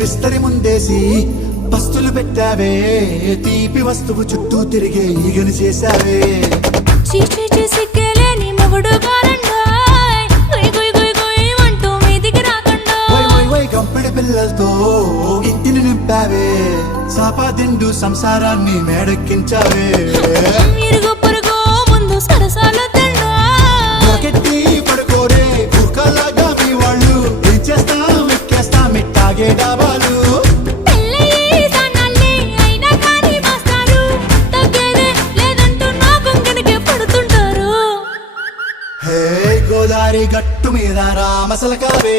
విస్తరి ముందేసి పస్తులు పెట్టావే, తీపి వస్తువు చుట్టూ తిరిగే ఈగను చేశావే. సిగ్గలేని మొగుడు గారండోయ్, గుయ్ గుయ్ గుయ్ గుయ్ అంటూ మీదికి రాకండో. గంపిడి పిల్లలతో ఇంటిని నింపావే, సాపాదిండు సంసారాన్ని మేడెక్కించావే. ఇరుగు పొరుగు ముందు సరసాలొద్దండో. రాకెట్టి పడుకోరే కుక్కలాగా మీ వాళ్ళు, ఏం చేస్తాం ఎక్కేస్తాం ఇట్టాగే డాబాలు. పెళ్ళయి సన్నాళ్ళే అయినా కానీ మాస్తారు, తగ్గేదే లేదంటూ నా కొంగనికే పడుతుంటారు. హే గోదారి గట్టు మీద రామసలకావే,